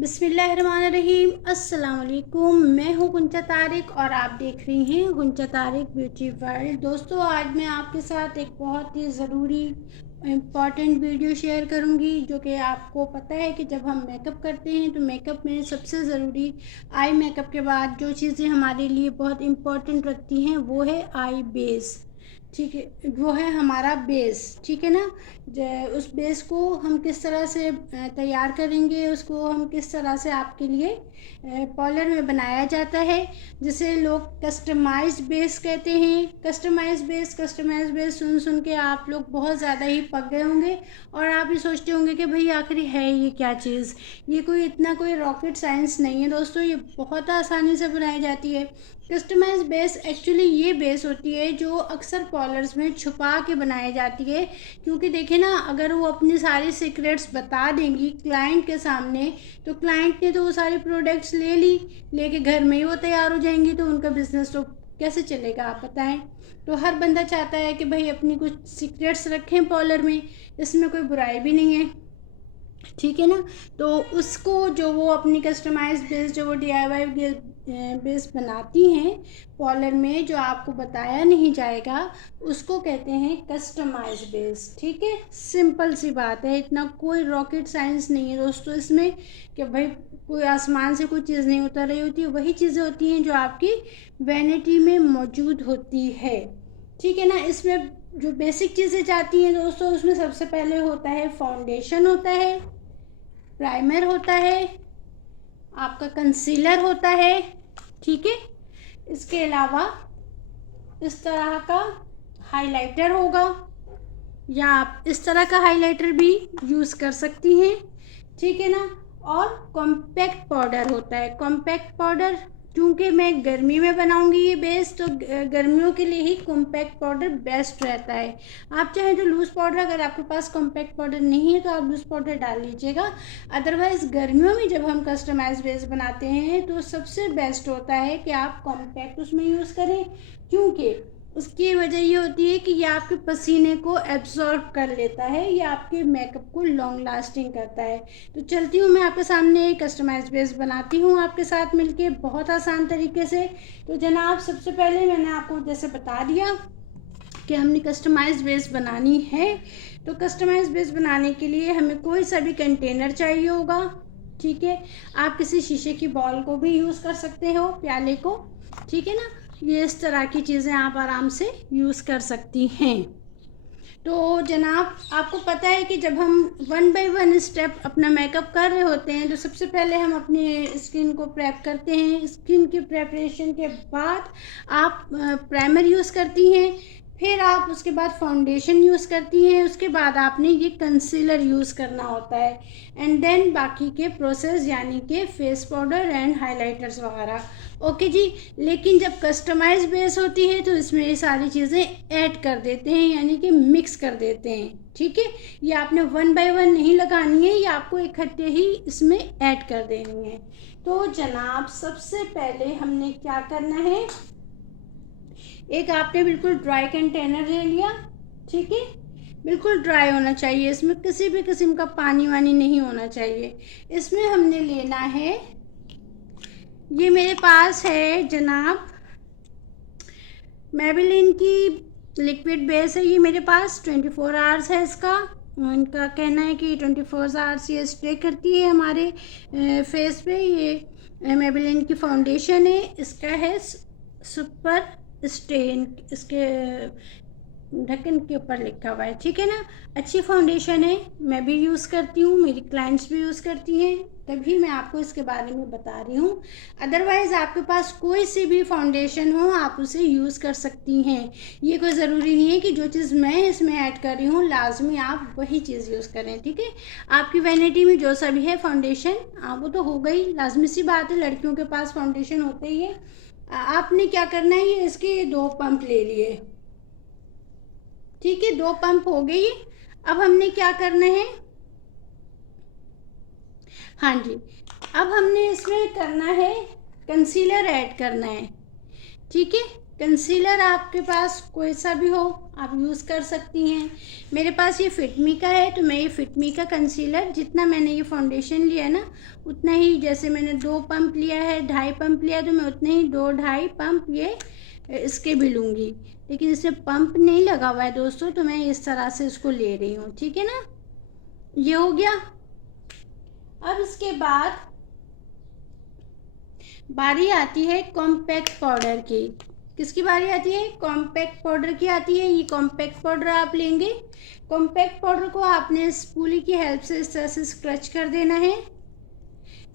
बिस्मिल्लाहिर्रहमानिर्रहीम। अस्सलाम वालेकुम। मैं हूँ गुंजा तारिक और आप देख रही हैं गुंजा तारिक ब्यूटी वर्ल्ड। दोस्तों, आज मैं आपके साथ एक बहुत ही ज़रूरी इम्पॉर्टेंट वीडियो शेयर करूँगी, जो कि आपको पता है कि जब हम मेकअप करते हैं तो मेकअप में सबसे ज़रूरी आई मेकअप के बाद जो चीज़ें हमारे लिए बहुत इम्पॉर्टेंट रखती हैं वो है आई बेस। ठीक है, वो है हमारा बेस। ठीक है ना। उस बेस को हम किस तरह से तैयार करेंगे, उसको हम किस तरह से आपके लिए पार्लर में बनाया जाता है, जिसे लोग कस्टमाइज्ड बेस कहते हैं। कस्टमाइज्ड बेस सुन सुन के आप लोग बहुत ज़्यादा ही पक गए होंगे और आप ये सोचते होंगे कि भाई आखिर है ये क्या चीज़। ये कोई रॉकेट साइंस नहीं है दोस्तों, ये बहुत आसानी से बनाई जाती है। कस्टमाइज बेस एक्चुअली ये बेस होती है जो अक्सर पार्लर्स में छुपा के बनाई जाती है, क्योंकि देखिए ना, अगर वो अपनी सारी सीक्रेट्स बता देंगी क्लाइंट के सामने तो क्लाइंट ने तो वो सारे प्रोडक्ट्स लेके घर में ही वो तैयार हो जाएंगी, तो उनका बिजनेस तो कैसे चलेगा आप बताएं। तो हर बंदा चाहता है कि भाई अपनी कुछ सीक्रेट्स रखें पार्लर में, इसमें कोई बुराई भी नहीं है। ठीक है ना। तो उसको जो वो अपनी कस्टमाइज बेस जो वो DIY बेस बनाती हैं पार्लर में, जो आपको बताया नहीं जाएगा, उसको कहते हैं कस्टमाइज बेस। ठीक है, सिंपल सी बात है, इतना कोई रॉकेट साइंस नहीं है दोस्तों इसमें कि भाई कोई आसमान से कोई चीज़ नहीं उतर रही होती है। वही चीज़ें होती हैं जो आपकी वैनिटी में मौजूद होती है। ठीक है ना। इसमें जो बेसिक चीज़ें जाती हैं दोस्तों, उसमें सबसे पहले होता है फाउंडेशन, होता है प्राइमर, होता है आपका कंसीलर होता है। ठीक है। इसके अलावा इस तरह का हाइलाइटर होगा, या आप इस तरह का हाइलाइटर भी यूज़ कर सकती हैं। ठीक है ना। और कॉम्पैक्ट पाउडर होता है। कॉम्पैक्ट पाउडर, क्योंकि मैं गर्मी में बनाऊंगी ये बेस, तो गर्मियों के लिए ही कॉम्पैक्ट पाउडर बेस्ट रहता है। आप चाहें तो लूज़ पाउडर, अगर आपके पास कॉम्पैक्ट पाउडर नहीं है तो आप लूज़ पाउडर डाल लीजिएगा। अदरवाइज़ गर्मियों में जब हम कस्टमाइज बेस बनाते हैं तो सबसे बेस्ट होता है कि आप कॉम्पैक्ट उसमें यूज़ करें, क्योंकि उसकी वजह ये होती है कि ये आपके पसीने को एब्जॉर्ब कर लेता है, ये आपके मेकअप को लॉन्ग लास्टिंग करता है। तो चलती हूँ मैं आपके सामने कस्टमाइज बेस बनाती हूँ आपके साथ मिलके बहुत आसान तरीके से। तो जनाब, सबसे पहले मैंने आपको जैसे बता दिया कि हमने कस्टमाइज बेस बनानी है, तो कस्टमाइज बेस बनाने के लिए हमें कोई सा भी कंटेनर चाहिए होगा। ठीक है, आप किसी शीशे की बॉल को भी यूज़ कर सकते हो, प्याले को। ठीक है ना। ये इस तरह की चीज़ें आप आराम से यूज़ कर सकती हैं। तो जनाब, आपको पता है कि जब हम 1 बाय 1 स्टेप अपना मेकअप कर रहे होते हैं तो सबसे पहले हम अपनी स्किन को प्रेप करते हैं। स्किन की प्रेपरेशन के बाद आप प्राइमर यूज़ करती हैं, फिर आप उसके बाद फाउंडेशन यूज़ करती हैं, उसके बाद आपने ये कंसीलर यूज़ करना होता है, एंड देन बाकी के प्रोसेस यानी कि फेस पाउडर एंड हाइलाइटर्स वगैरह। ओके जी। लेकिन जब कस्टमाइज बेस होती है तो इसमें ये सारी चीज़ें ऐड कर देते हैं, यानी कि मिक्स कर देते हैं। ठीक है। ये आपने 1 बाय 1 नहीं लगानी है, ये आपको इकट्ठे ही इसमें ऐड कर देनी है। तो जनाब, सबसे पहले हमने क्या करना है, एक आपने बिल्कुल ड्राई कंटेनर ले लिया। ठीक है, बिल्कुल ड्राई होना चाहिए, इसमें किसी भी किस्म का पानी वानी नहीं होना चाहिए। इसमें हमने लेना है, ये मेरे पास है जनाब मेबेलिन की लिक्विड बेस है। ये मेरे पास 24 आवर्स है इसका। इनका कहना है कि 24 आवर्स ये स्प्रे करती है हमारे फेस पे। ये मेबेलिन की फाउंडेशन है, इसका है सुपर स्टेन, इसके ढक्कन के ऊपर लिखा हुआ है। ठीक है ना। अच्छी फाउंडेशन है, मैं भी यूज़ करती हूँ, मेरी क्लाइंट्स भी यूज़ करती हैं, तभी मैं आपको इसके बारे में बता रही हूँ। अदरवाइज़ आपके पास कोई सी भी फाउंडेशन हो, आप उसे यूज़ कर सकती हैं। ये कोई ज़रूरी नहीं है कि जो चीज़ मैं इसमें ऐड कर रही हूँ लाजमी आप वही चीज़ यूज़ करें। ठीक है। आपकी वैनिटी में जो सा भी है फाउंडेशन, वो तो हो गई, लाजमी सी बात है, लड़कियों के पास फाउंडेशन होते ही है। आपने क्या करना है, ये इसके 2 पंप ले लिए। ठीक है, 2 पंप हो गई। अब हमने क्या करना है, हाँ जी, अब हमने इसमें करना है कंसीलर ऐड करना है। ठीक है, कंसीलर आपके पास कोई सा भी हो आप यूज़ कर सकती हैं। मेरे पास ये फिटमी का है, तो मैं ये फिटमी का कंसीलर, जितना मैंने ये फाउंडेशन लिया है ना उतना ही, जैसे मैंने 2 पंप लिया है, 2.5 पंप लिया है, तो मैं उतने ही 2-2.5 पंप ये इसके भी लूँगी। लेकिन इसमें पंप नहीं लगा हुआ है दोस्तों, तो मैं इस तरह से इसको ले रही हूँ, ठीक है ना। ये हो गया। अब इसके बाद बारी आती है कॉम्पैक्ट पाउडर की। किसकी बारी आती है? कॉम्पैक्ट पाउडर की आती है। ये कॉम्पैक्ट पाउडर आप लेंगे। कॉम्पैक्ट पाउडर को आपने स्पूली की हेल्प से इस तरह से स्क्रच कर देना है।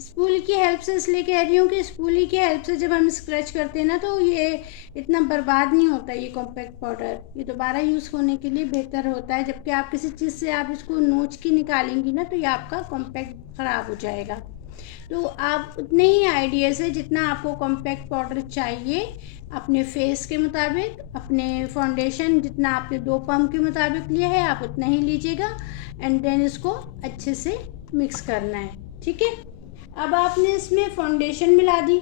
स्पूली की हेल्प से इसलिए कह रही हूँ कि स्पूली की हेल्प से जब हम स्क्रच करते हैं ना तो ये इतना बर्बाद नहीं होता। ये कॉम्पैक्ट पाउडर ये दोबारा यूज़ होने के लिए बेहतर होता है, जबकि आप किसी चीज़ से आप इसको नोच के निकालेंगी ना तो ये आपका कॉम्पैक्ट ख़राब हो जाएगा। तो आप उतने ही आइडिया से जितना आपको कॉम्पैक्ट पाउडर चाहिए अपने फेस के मुताबिक, अपने फाउंडेशन जितना आपने 2 पंप के मुताबिक लिया है आप उतना ही लीजिएगा। एंड देन इसको अच्छे से मिक्स करना है, ठीक है। अब आपने इसमें फाउंडेशन मिला दी,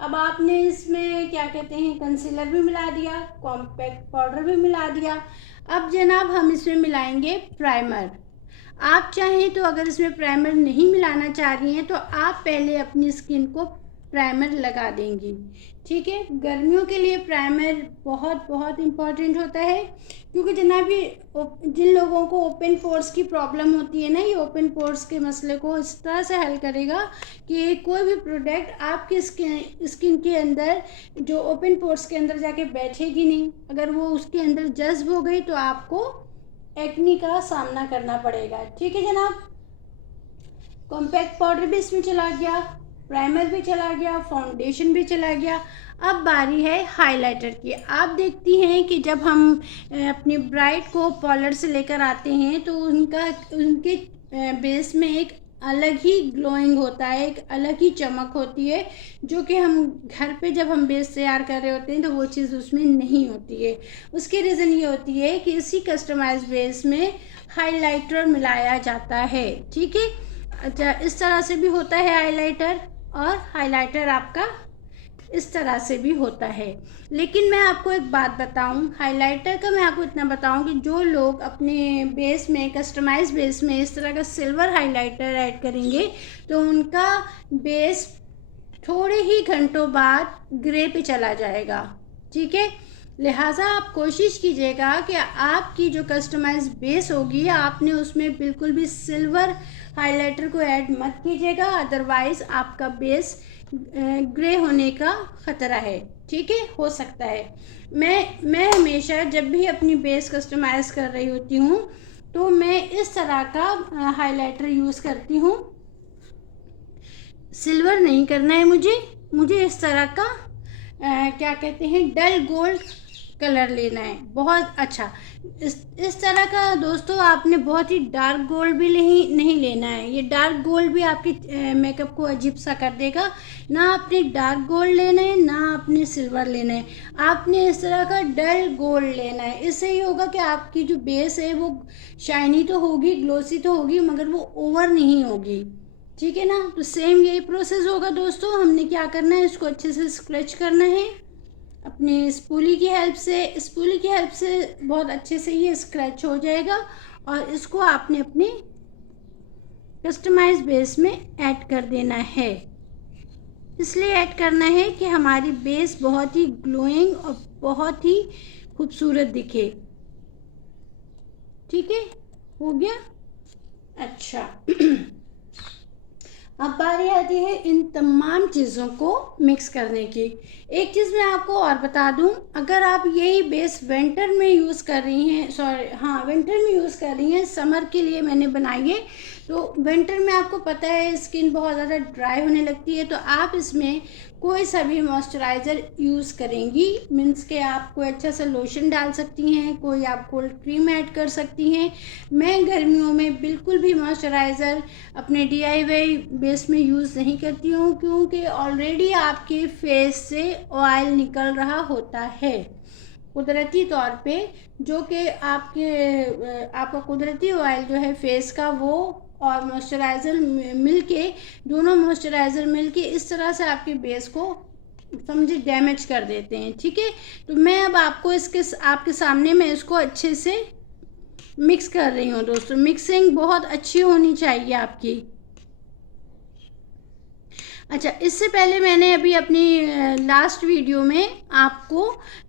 अब आपने इसमें क्या कहते हैं कंसीलर भी मिला दिया, कॉम्पैक्ट पाउडर भी मिला दिया। अब जनाब हम इसमें मिलाएंगे प्राइमर। आप चाहें तो अगर इसमें प्राइमर नहीं मिलाना चाह रही हैं तो आप पहले अपनी स्किन को प्राइमर लगा देंगी, ठीक है। गर्मियों के लिए प्राइमर बहुत बहुत इम्पॉर्टेंट होता है, क्योंकि जनाब ये जिन लोगों को ओपन पोर्स की प्रॉब्लम होती है ना, ये ओपन पोर्स के मसले को इस तरह से हल करेगा कि कोई भी प्रोडक्ट आपकी स्किन के अंदर जो ओपन पोर्स के अंदर जाके बैठेगी नहीं। अगर वो उसके अंदर जज्ब हो गई तो आपको एक्नी का सामना करना पड़ेगा, ठीक है जनाब। कॉम्पैक्ट पाउडर भी इसमें चला गया, प्राइमर भी चला गया, फाउंडेशन भी चला गया। अब बारी है हाइलाइटर की। आप देखती हैं कि जब हम अपनी ब्राइड को पार्लर से लेकर आते हैं तो उनके बेस में एक अलग ही ग्लोइंग होता है, एक अलग ही चमक होती है, जो कि हम घर पे जब हम बेस तैयार कर रहे होते हैं तो वो चीज़ उसमें नहीं होती है। उसकी रीज़न ये होती है कि इसी कस्टमाइज बेस में हाइलाइटर मिलाया जाता है, ठीक है। अच्छा, इस तरह से भी होता है हाइलाइटर, और हाइलाइटर आपका इस तरह से भी होता है। लेकिन मैं आपको एक बात बताऊं, हाइलाइटर का मैं आपको इतना बताऊं कि जो लोग अपने बेस में कस्टमाइज बेस में इस तरह का सिल्वर हाइलाइटर ऐड करेंगे तो उनका बेस थोड़े ही घंटों बाद ग्रे पे चला जाएगा, ठीक है। लिहाजा आप कोशिश कीजिएगा कि आपकी जो कस्टमाइज बेस होगी आपने उसमें बिल्कुल भी सिल्वर हाइलाइटर को ऐड मत कीजिएगा, अदरवाइज़ आपका बेस ग्रे होने का ख़तरा है, ठीक है, हो सकता है। मैं हमेशा जब भी अपनी बेस कस्टमाइज़ कर रही होती हूँ तो मैं इस तरह का हाइलाइटर यूज़ करती हूँ। सिल्वर नहीं करना है मुझे इस तरह का क्या कहते हैं डल गोल्ड कलर लेना है, बहुत अच्छा। इस तरह का दोस्तों आपने बहुत ही डार्क गोल्ड भी नहीं लेना है। ये डार्क गोल्ड भी आपकी मेकअप को अजीब सा कर देगा। ना आपने डार्क गोल्ड लेना है ना आपने सिल्वर लेना है, आपने इस तरह का डल गोल्ड लेना है। इससे ये होगा कि आपकी जो बेस है वो शाइनी तो होगी, ग्लोसी तो होगी, मगर वो ओवर नहीं होगी, ठीक है ना। तो सेम यही प्रोसेस होगा दोस्तों। हमने क्या करना है, इसको अच्छे से स्क्रच करना है अपनी स्पूली की हेल्प से बहुत अच्छे से ये स्क्रैच हो जाएगा, और इसको आपने अपने कस्टमाइज बेस में ऐड कर देना है। इसलिए ऐड करना है कि हमारी बेस बहुत ही ग्लोइंग और बहुत ही खूबसूरत दिखे, ठीक है, हो गया। अच्छा अब बारी आती है इन तमाम चीज़ों को मिक्स करने की। एक चीज़ मैं आपको और बता दूं, अगर आप यही बेस विंटर में यूज़ कर रही हैं, विंटर में यूज़ कर रही हैं, समर के लिए मैंने बनाई है, तो विंटर में आपको पता है स्किन बहुत ज़्यादा ड्राई होने लगती है, तो आप इसमें कोई सा भी मॉइस्चराइज़र यूज़ करेंगी, मीन्स के आप कोई अच्छा सा लोशन डाल सकती हैं, कोई आप कोल्ड क्रीम ऐड कर सकती हैं। मैं गर्मियों में बिल्कुल भी मॉइस्चराइज़र अपने DIY बेस में यूज़ नहीं करती हूँ, क्योंकि ऑलरेडी आपके फेस से ऑयल निकल रहा होता है कुदरती तौर पे, जो कि आपका कुदरती ऑयल जो है फेस का, वो और मॉइस्चराइज़र मिलके, दोनों मॉइस्चराइज़र मिलके इस तरह से आपके बेस को समझे डैमेज कर देते हैं। ठीक है, तो मैं अब आपको आपके सामने मैं इसको अच्छे से मिक्स कर रही हूँ दोस्तों। मिक्सिंग बहुत अच्छी होनी चाहिए आपकी। अच्छा, इससे पहले मैंने अभी अपनी लास्ट वीडियो में आपको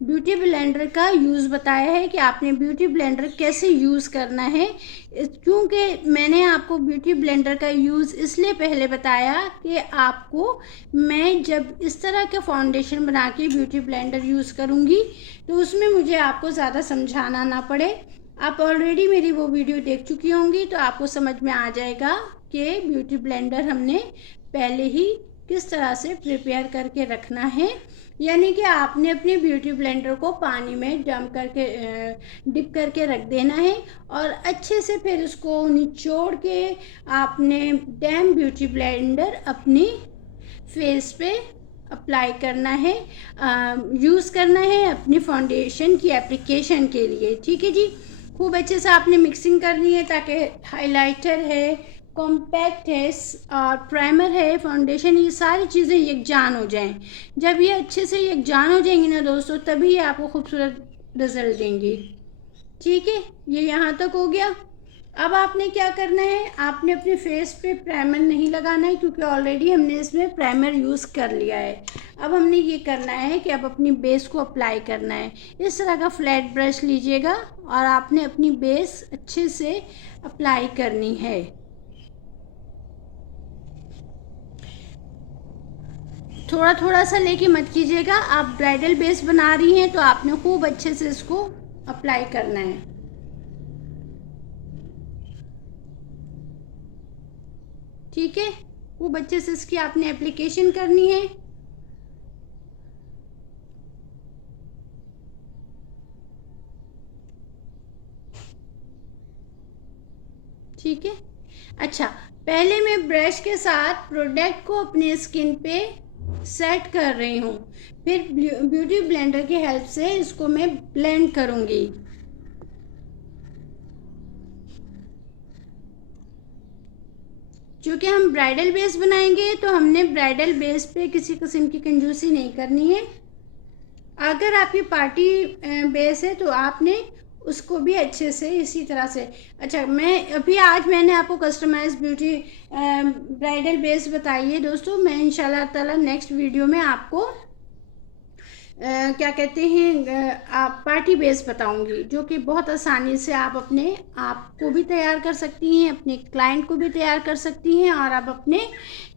ब्यूटी ब्लेंडर का यूज़ बताया है कि आपने ब्यूटी ब्लेंडर कैसे यूज़ करना है। क्योंकि मैंने आपको ब्यूटी ब्लेंडर का यूज़ इसलिए पहले बताया कि आपको मैं जब इस तरह का फाउंडेशन बना के ब्यूटी ब्लेंडर यूज़ करूँगी तो उसमें मुझे आपको ज़्यादा समझाना ना पड़े। आप ऑलरेडी मेरी वो वीडियो देख चुकी होंगी तो आपको समझ में आ जाएगा कि ब्यूटी ब्लेंडर हमने पहले ही किस तरह से प्रिपेयर करके रखना है। यानी कि आपने अपने ब्यूटी ब्लेंडर को पानी में डिप करके रख देना है और अच्छे से फिर उसको निचोड़ के आपने डैम ब्यूटी ब्लेंडर अपनी फेस पे अप्लाई करना है, यूज़ करना है अपनी फाउंडेशन की एप्लीकेशन के लिए। ठीक है जी, खूब अच्छे से आपने मिक्सिंग करनी है ताकि हाइलाइटर है, कॉम्पैक्ट है और प्राइमर है, फाउंडेशन, ये सारी चीज़ें यकजान हो जाएं। जब ये अच्छे से यकजान हो जाएंगी ना दोस्तों, तभी आपको खूबसूरत रिजल्ट देंगी। ठीक है, ये यहाँ तक हो गया। अब आपने क्या करना है, आपने अपने फेस पे प्राइमर नहीं लगाना है क्योंकि ऑलरेडी हमने इसमें प्राइमर यूज़ कर लिया है। अब हमने ये करना है कि अब अपनी बेस को अप्लाई करना है। इस तरह का फ्लैट ब्रश लीजिएगा और आपने अपनी बेस अच्छे से अप्लाई करनी है। थोड़ा थोड़ा सा लेके मत कीजिएगा। आप ब्राइडल बेस बना रही हैं तो आपने खूब अच्छे से इसको अप्लाई करना है। ठीक है, खूब अच्छे से इसकी आपने एप्लीकेशन करनी है। ठीक है, अच्छा, पहले मैं ब्रश के साथ प्रोडक्ट को अपने स्किन पे सेट कर रही हूँ, फिर ब्यूटी ब्लेंडर की हेल्प से इसको मैं ब्लेंड करूँगी। क्योंकि हम ब्राइडल बेस बनाएंगे तो हमने ब्राइडल बेस पे किसी किस्म की कंजूसी नहीं करनी है। अगर आपकी पार्टी बेस है तो आपने उसको भी अच्छे से इसी तरह से। अच्छा, आज मैंने आपको कस्टमाइज ब्यूटी ब्राइडल बेस बताई है दोस्तों। मैं इंशाल्लाह ताला नेक्स्ट वीडियो में आपको क्या कहते हैं आप पार्टी बेस बताऊंगी, जो कि बहुत आसानी से आप अपने आप को भी तैयार कर सकती हैं, अपने क्लाइंट को भी तैयार कर सकती हैं और आप अपने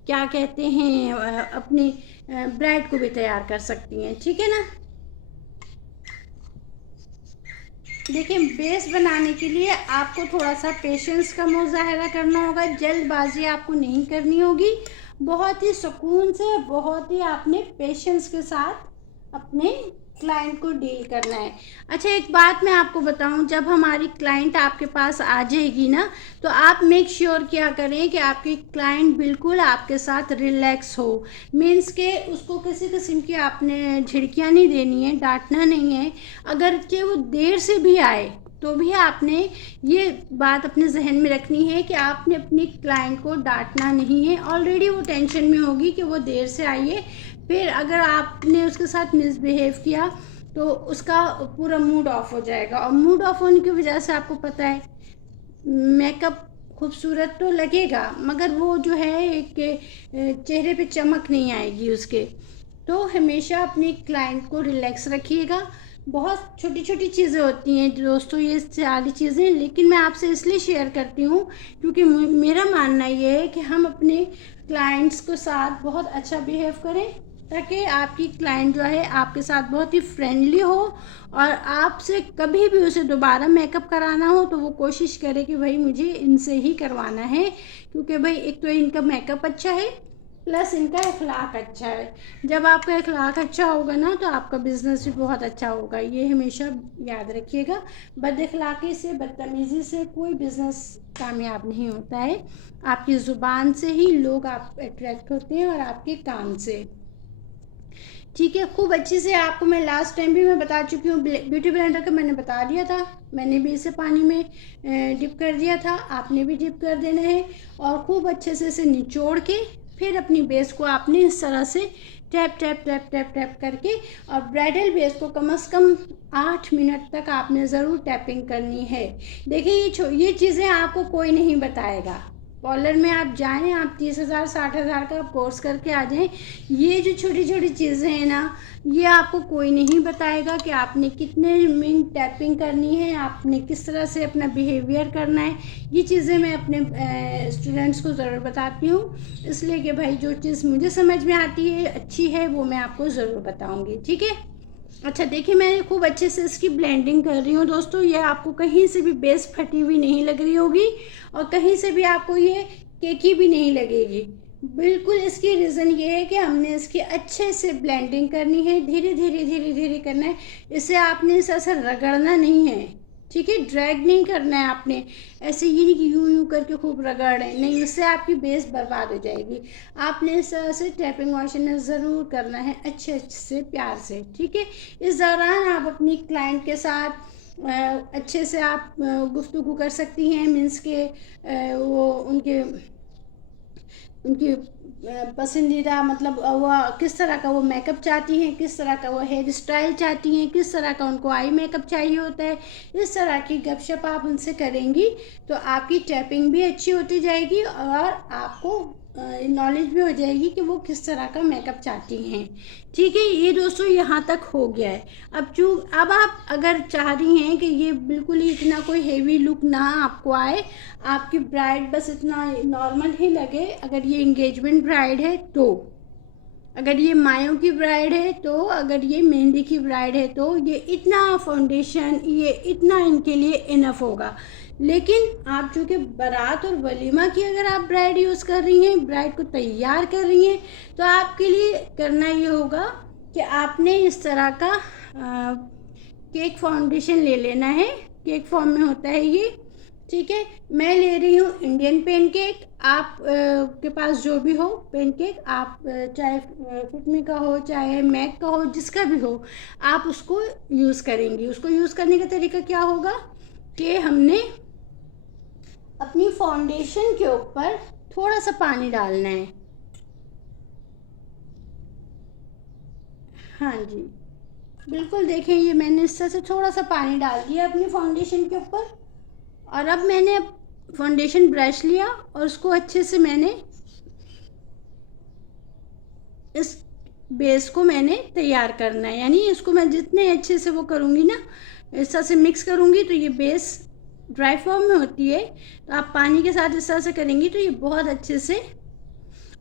क्या कहते हैं अपनी ब्राइड को भी तैयार कर सकती हैं। ठीक है ना। देखिए, बेस बनाने के लिए आपको थोड़ा सा पेशेंस का मुजाहरा करना होगा, जल्दबाजी आपको नहीं करनी होगी। बहुत ही सुकून से, बहुत ही आपने पेशेंस के साथ अपने क्लाइंट को डील करना है। अच्छा, एक बात मैं आपको बताऊं, जब हमारी क्लाइंट आपके पास आ जाएगी ना तो आप मेक श्योर क्या करें कि आपकी क्लाइंट बिल्कुल आपके साथ रिलैक्स हो। मीन्स के उसको किसी किस्म की आपने झिड़कियाँ नहीं देनी है, डांटना नहीं है। अगर कि वो देर से भी आए तो भी आपने ये बात अपने जहन में रखनी है कि आपने अपनी क्लाइंट को डांटना नहीं है। ऑलरेडी वो टेंशन में होगी कि वो देर से आई है, फिर अगर आपने उसके साथ मिसबिहेव किया तो उसका पूरा मूड ऑफ हो जाएगा। और मूड ऑफ होने की वजह से आपको पता है मेकअप खूबसूरत तो लगेगा मगर वो जो है एक चेहरे पे चमक नहीं आएगी उसके। तो हमेशा अपनी क्लाइंट को रिलैक्स रखिएगा। बहुत छोटी छोटी चीज़ें होती हैं दोस्तों ये सारी चीज़ें, लेकिन मैं आपसे इसलिए शेयर करती हूँ क्योंकि मेरा मानना ये है कि हम अपने क्लाइंट्स के साथ बहुत अच्छा बिहेव करें ताकि आपकी क्लाइंट जो है आपके साथ बहुत ही फ्रेंडली हो और आपसे कभी भी उसे दोबारा मेकअप कराना हो तो वो कोशिश करे कि भाई मुझे इनसे ही करवाना है, क्योंकि भाई एक तो इनका मेकअप अच्छा है प्लस इनका अखलाक अच्छा है। जब आपका अखलाक अच्छा होगा ना तो आपका बिजनेस भी बहुत अच्छा होगा, ये हमेशा याद रखिएगा। बद अखलाकी से, बदतमीज़ी से कोई बिजनेस कामयाब नहीं होता है। आपकी ज़ुबान से ही लोग आप अट्रैक्ट होते हैं और आपके काम से। ठीक है, खूब अच्छे से आपको मैं लास्ट टाइम भी मैं बता चुकी हूँ, ब्यूटी ब्लेंडर का मैंने बता दिया था। मैंने भी इसे पानी में डिप कर दिया था, आपने भी डिप कर देना है और खूब अच्छे से इसे निचोड़ के फिर अपनी बेस को आपने इस तरह से tap tap tap tap tap करके। और ब्राइडल बेस को कम से कम 8 मिनट तक आपने ज़रूर टैपिंग करनी है। देखिए ये चीज़ें आपको कोई नहीं बताएगा। पार्लर में आप जाएं, आप 30,000 60,000 का कोर्स करके आ जाएं, ये जो छोटी छोटी चीज़ें हैं ना, ये आपको कोई नहीं बताएगा कि आपने कितने मिनट टैपिंग करनी है, आपने किस तरह से अपना बिहेवियर करना है। ये चीज़ें मैं अपने स्टूडेंट्स को ज़रूर बताती हूँ, इसलिए कि भाई जो चीज़ मुझे समझ में आती है, अच्छी है, वो मैं आपको ज़रूर बताऊँगी, ठीक है। अच्छा देखिए, मैं खूब अच्छे से इसकी ब्लेंडिंग कर रही हूँ दोस्तों। ये आपको कहीं से भी बेस फटी हुई नहीं लग रही होगी और कहीं से भी आपको ये केकी भी नहीं लगेगी। बिल्कुल इसकी रीज़न ये है कि हमने इसकी अच्छे से ब्लेंडिंग करनी है, धीरे धीरे धीरे धीरे करना है। इसे आपने इस ऐसा रगड़ना नहीं है, ठीक है, ड्रैग नहीं करना है आपने, ऐसे ये नहीं कि यूं यूं करके खूब रगड़ रहे हैं, नहीं, इससे आपकी बेस बर्बाद हो जाएगी। आपने इस तरह से टैपिंग वॉशिंग ज़रूर करना है, अच्छे से प्यार से, ठीक है। इस दौरान आप अपनी क्लाइंट के साथ अच्छे से आप गुफ्तगू कर सकती हैं, मीन्स के वो उनके पसंदीदा, मतलब वो किस तरह का वो मेकअप चाहती हैं, किस तरह का वो हेयर स्टाइल चाहती हैं, किस तरह का उनको आई मेकअप चाहिए होता है, इस तरह की गपशप आप उनसे करेंगी तो आपकी टैपिंग भी अच्छी होती जाएगी और आपको नॉलेज भी हो जाएगी कि वो किस तरह का मेकअप चाहती हैं, ठीक है। ये दोस्तों यहाँ तक हो गया है। अब आप अगर चाह रही हैं कि ये बिल्कुल ही इतना कोई हेवी लुक ना आपको आए, आपकी ब्राइड बस इतना नॉर्मल ही लगे, अगर ये इंगेजमेंट ब्राइड है तो, अगर ये मायों की ब्राइड है तो, अगर ये मेहंदी की ब्राइड है तो ये इतना फाउंडेशन, ये इतना इनके लिए इनफ होगा। लेकिन आप चूँकि बारात और वलीमा की अगर आप ब्राइड यूज़ कर रही हैं, ब्राइड को तैयार कर रही हैं, तो आपके लिए करना ये होगा कि आपने इस तरह का केक फाउंडेशन ले लेना है। केक फॉर्म में होता है ये, ठीक है। मैं ले रही हूँ इंडियन पेनकेक। आप के पास जो भी हो पेनकेक, आप चाहे फिटमी का हो, चाहे मैक का हो, जिसका भी हो, आप उसको यूज़ करेंगी। उसको यूज़ करने का तरीका क्या होगा कि हमने अपनी फाउंडेशन के ऊपर थोड़ा सा पानी डालना है। हाँ जी, बिल्कुल, देखें, ये मैंने इस तरह से थोड़ा सा पानी डाल दिया अपनी फाउंडेशन के ऊपर। और अब मैंने फाउंडेशन ब्रश लिया और उसको अच्छे से मैंने इस बेस को मैंने तैयार करना है, यानी इसको मैं जितने अच्छे से वो करूँगी ना, इस तरह से मिक्स करूँगी तो ये बेस ड्राई फॉर्म में होती है, तो आप पानी के साथ इस तरह से करेंगी तो ये बहुत अच्छे से।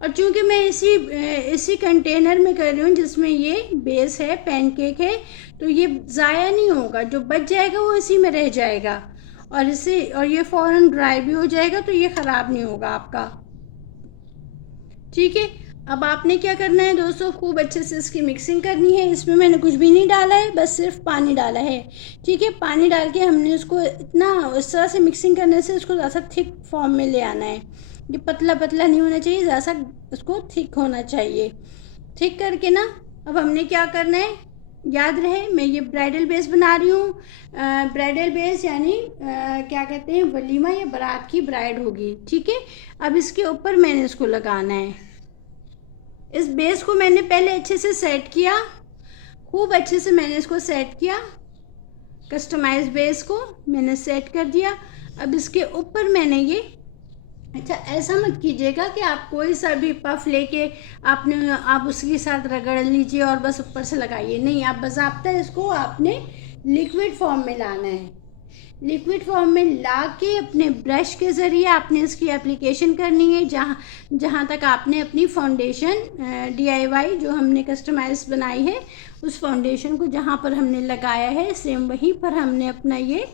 और चूँकि मैं इसी कंटेनर में कर रही हूँ जिसमें ये बेस है, पैनकेक है, तो ये ज़ाया नहीं होगा, जो बच जाएगा वो इसी में रह जाएगा और ये फ़ौरन ड्राई भी हो जाएगा, तो ये ख़राब नहीं होगा आपका, ठीक है। अब आपने क्या करना है दोस्तों, खूब अच्छे से इसकी मिक्सिंग करनी है। इसमें मैंने कुछ भी नहीं डाला है, बस सिर्फ पानी डाला है, ठीक है। पानी डाल के हमने उसको इतना इस तरह से मिक्सिंग करने से उसको ज़्यादा थिक फॉर्म में ले आना है। ये पतला पतला नहीं होना चाहिए, ज़्यादा उसको थिक होना चाहिए। थिक करके ना, अब हमने क्या करना है, याद रहे मैं ये ब्राइडल बेस बना रही हूँ। ब्राइडल बेस यानी क्या कहते हैं, वलीमा या बारात की ब्राइड होगी, ठीक है। अब इसके ऊपर मैंने इसको लगाना है। इस बेस को मैंने पहले अच्छे से सेट किया, खूब अच्छे से मैंने इसको सेट किया, कस्टमाइज बेस को मैंने सेट कर दिया। अब इसके ऊपर मैंने ये, अच्छा ऐसा मत कीजिएगा कि आप कोई सा भी पफ लेके आप उसके साथ रगड़ लीजिए और बस ऊपर से लगाइए, नहीं, आप बाज़ाब्ता इसको आपने लिक्विड फॉर्म में लाना है। लिक्विड फॉर्म में ला के अपने ब्रश के ज़रिए आपने इसकी एप्लीकेशन करनी है। जहाँ तक आपने अपनी फाउंडेशन DIY जो हमने कस्टमाइज बनाई है, उस फाउंडेशन को जहाँ पर हमने लगाया है, सेम वहीं पर हमने अपना ये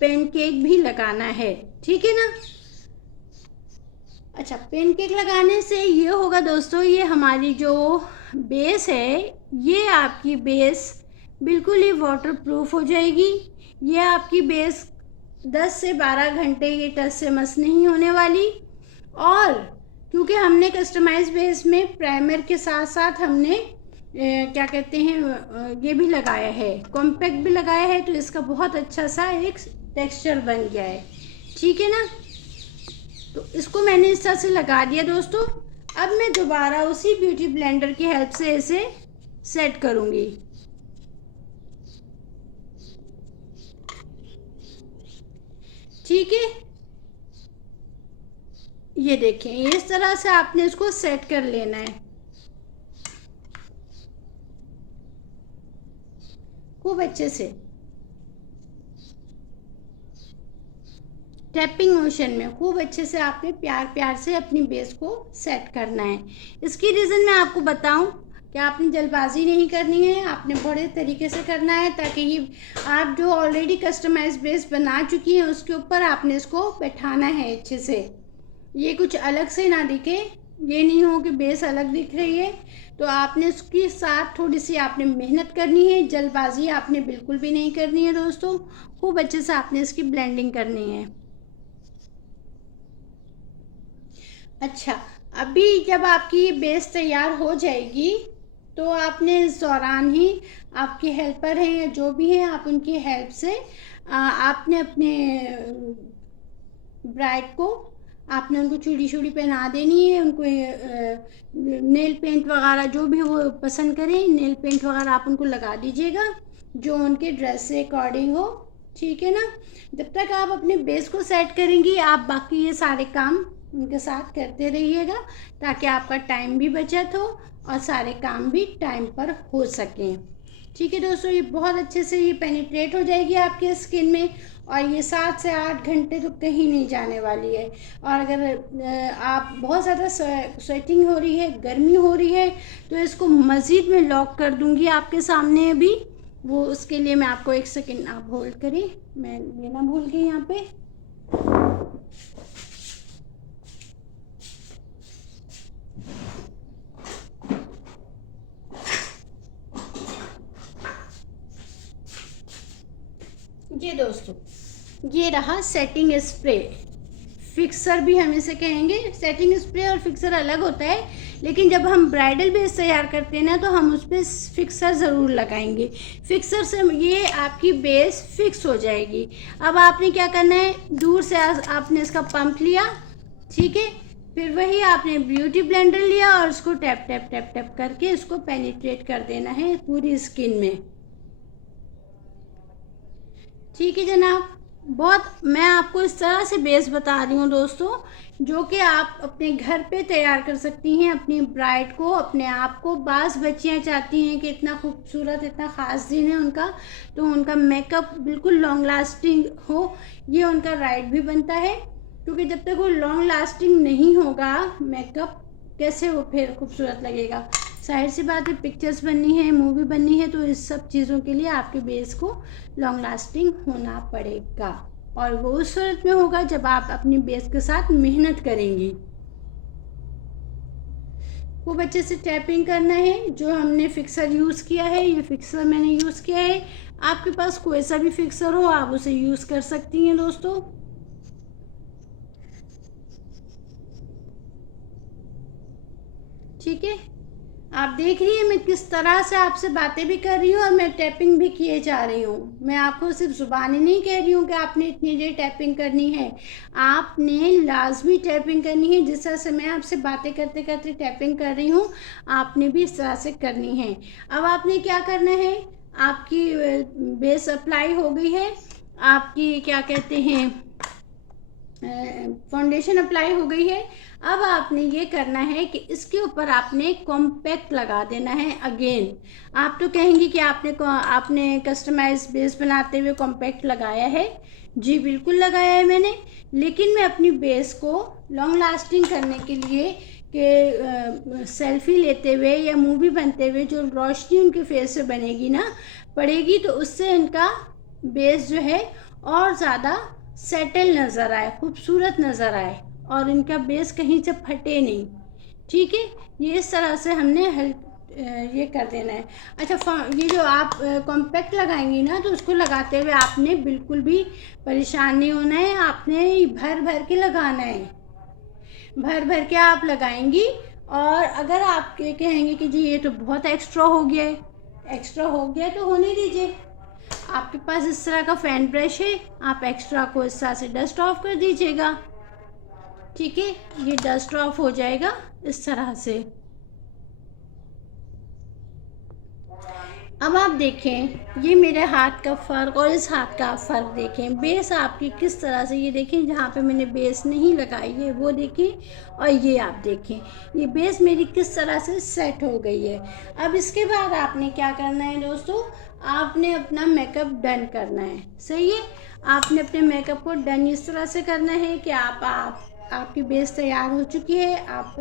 पेनकेक भी लगाना है, ठीक है ना। अच्छा, पेनकेक लगाने से ये होगा दोस्तों, ये हमारी जो बेस है, ये आपकी बेस बिल्कुल ही वाटरप्रूफ हो जाएगी। ये आपकी बेस 10 से 12 घंटे ये टच से मस नहीं होने वाली। और क्योंकि हमने कस्टमाइज बेस में प्राइमर के साथ साथ हमने क्या कहते हैं, ये भी लगाया है, कॉम्पैक्ट भी लगाया है, तो इसका बहुत अच्छा सा एक टेक्सचर बन गया है, ठीक है ना। तो इसको मैंने इस तरह से लगा दिया दोस्तों। अब मैं दोबारा उसी ब्यूटी ब्लेंडर की हेल्प से इसे सेट करूँगी। ठीक है, ये देखें, इस तरह से आपने इसको सेट कर लेना है खूब अच्छे से, टैपिंग मोशन में खूब अच्छे से आपने प्यार प्यार से अपनी बेस को सेट करना है। इसकी रीज़न मैं आपको बताऊं कि आपने जल्दबाजी नहीं करनी है, आपने बड़े तरीके से करना है ताकि ये आप जो ऑलरेडी कस्टमाइज बेस बना चुकी हैं उसके ऊपर आपने इसको बैठाना है अच्छे से, ये कुछ अलग से ना दिखे, ये नहीं हो कि बेस अलग दिख रही है। तो आपने इसके साथ थोड़ी सी आपने मेहनत करनी है, जल्दबाजी आपने बिल्कुल भी नहीं करनी है दोस्तों, खूब अच्छे से आपने इसकी ब्लेंडिंग करनी है। अच्छा, अभी जब आपकी बेस तैयार हो जाएगी तो आपने इस दौरान ही आपके हेल्पर हैं या जो भी हैं, आप उनकी हेल्प से आपने अपने ब्राइड को आपने उनको चूड़ी शूड़ी पहना देनी है, उनको नेल पेंट वगैरह जो भी वो पसंद करें, नेल पेंट वगैरह आप उनको लगा दीजिएगा जो उनके ड्रेस से अकॉर्डिंग हो। ठीक है ना, जब तक आप अपने बेस को सेट करेंगी आप बाकी ये सारे काम उनके साथ करते रहिएगा ताकि आपका टाइम भी बचत हो और सारे काम भी टाइम पर हो सकें। ठीक है दोस्तों, ये बहुत अच्छे से ये पेनिट्रेट हो जाएगी आपके स्किन में और ये 7 से 8 घंटे तो कहीं नहीं जाने वाली है। और अगर आप बहुत ज़्यादा स्वेटिंग हो रही है, गर्मी हो रही है, तो इसको मज़ीद में लॉक कर दूंगी आपके सामने अभी। वो उसके लिए मैं आपको 1 सेकेंड आप होल्ड करें, मैं लेना भूल गई यहाँ पे। ये दोस्तों, ये रहा सेटिंग स्प्रे, फिक्सर भी हम इसे कहेंगे। सेटिंग स्प्रे और फिक्सर अलग होता है, लेकिन जब हम ब्राइडल बेस तैयार करते हैं ना तो हम उस पर फिक्सर ज़रूर लगाएंगे। फिक्सर से ये आपकी बेस फिक्स हो जाएगी। अब आपने क्या करना है, दूर से आपने इसका पंप लिया, ठीक है, फिर वही आपने ब्यूटी ब्लेंडर लिया और उसको टैप टैप टैप टैप करके इसको पेनिट्रेट कर देना है पूरी स्किन में। ठीक है जनाब, बहुत मैं आपको इस तरह से बेस बता रही हूँ दोस्तों जो कि आप अपने घर पे तैयार कर सकती हैं अपनी ब्राइड को, अपने आप को। बाज़ बच्चियाँ चाहती हैं कि इतना खूबसूरत, इतना ख़ास दिन है उनका, तो उनका मेकअप बिल्कुल लॉन्ग लास्टिंग हो, ये उनका राइट भी बनता है, क्योंकि जब तक वो लॉन्ग लास्टिंग नहीं होगा मेकअप कैसे वो फिर खूबसूरत लगेगा। जाहिर सी बात है, पिक्चर्स बननी है, मूवी बननी है, तो इस सब चीज़ों के लिए आपके बेस को लॉन्ग लास्टिंग होना पड़ेगा और वो उस सूरत में होगा जब आप अपनी बेस के साथ मेहनत करेंगी। खूब अच्छे से टैपिंग करना है। जो हमने फिक्सर यूज़ किया है, ये फिक्सर मैंने यूज़ किया है, आपके पास कोई सा भी फिक्सर हो आप उसे यूज़ कर सकती हैं दोस्तों। ठीक है, आप देख रही हैं मैं किस तरह से आपसे बातें भी कर रही हूँ और मैं टैपिंग भी किए जा रही हूँ। मैं आपको सिर्फ ज़ुबानी नहीं कह रही हूँ कि आपने इतनी देर टैपिंग करनी है, आपने लाजमी टैपिंग करनी है। जिस तरह से मैं आपसे बातें करते करते टैपिंग कर रही हूँ, आपने भी इस तरह से करनी है। अब आपने क्या करना है, आपकी बेस अप्लाई हो गई है, आपकी क्या कहते हैं फाउंडेशन अप्लाई हो गई है। अब आपने ये करना है कि इसके ऊपर आपने कॉम्पैक्ट लगा देना है। अगेन आप तो कहेंगी कि आपने कस्टमाइज बेस बनाते हुए कॉम्पैक्ट लगाया है। जी बिल्कुल लगाया है मैंने, लेकिन मैं अपनी बेस को लॉन्ग लास्टिंग करने के लिए कि सेल्फी लेते हुए या मूवी बनते हुए जो रोशनी उनके फेस से बनेगी ना पड़ेगी, तो उससे इनका बेस जो है और ज़्यादा सेटल नज़र आए, खूबसूरत नज़र आए और इनका बेस कहीं से फटे नहीं। ठीक है, ये इस तरह से हमने ये कर देना है। अच्छा, ये जो आप कॉम्पैक्ट लगाएंगी ना, तो उसको लगाते हुए आपने बिल्कुल भी परेशान नहीं होना है, आपने भर भर के लगाना है, भर भर के आप लगाएंगी। और अगर आप कहेंगे कि जी ये तो बहुत एक्स्ट्रा हो गया है, एक्स्ट्रा हो गया तो होने दीजिए। आपके पास इस तरह का फैन ब्रश है, आप एक्स्ट्रा को इस तरह से डस्ट ऑफ कर दीजिएगा। ठीक है, ये डस्ट ऑफ हो जाएगा इस तरह से। अब आप देखें ये मेरे हाथ का फ़र्क और इस हाथ का फ़र्क देखें, बेस आपकी किस तरह से, ये देखें जहाँ पे मैंने बेस नहीं लगाई है वो देखें, और ये आप देखें ये बेस मेरी किस तरह से सेट हो गई है। अब इसके बाद आपने क्या करना है दोस्तों, आपने अपना मेकअप डन करना है। सही है, आपने अपने मेकअप को डन इस तरह से करना है कि आपकी बेस तैयार हो चुकी है। आप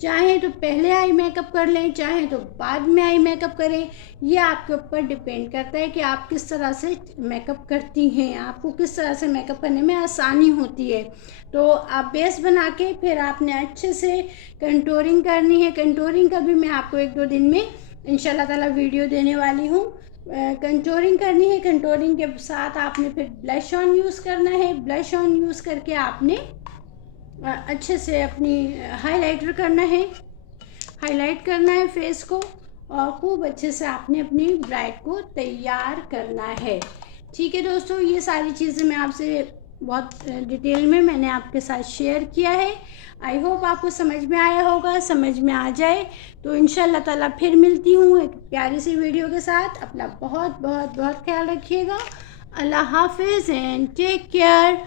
चाहें तो पहले आई मेकअप कर लें, चाहें तो बाद में आई मेकअप करें, ये आपके ऊपर डिपेंड करता है कि आप किस तरह से मेकअप करती हैं, आपको किस तरह से मेकअप करने में आसानी होती है। तो आप बेस बना के फिर आपने अच्छे से कंटूरिंग करनी है। कंटूरिंग का भी मैं आपको 1-2 दिन में इंशाल्लाह ताला वीडियो देने वाली हूँ। कंटूरिंग करनी है, कंटूरिंग के साथ आपने फिर ब्लश ऑन यूज़ करना है। ब्लश ऑन यूज़ करके आपने अच्छे से अपनी हाइलाइटर करना है, हाईलाइट करना है फेस को, और खूब अच्छे से आपने अपनी ब्राइड को तैयार करना है। ठीक है दोस्तों, ये सारी चीज़ें मैं आपसे बहुत डिटेल में मैंने आपके साथ शेयर किया है। आई होप आपको समझ में आया होगा। समझ में आ जाए तो इंशाल्लाह ताला फिर मिलती हूँ एक प्यारी सी वीडियो के साथ। अपना बहुत बहुत बहुत ख्याल रखिएगा। अल्लाह हाफिज़ एंड टेक केयर।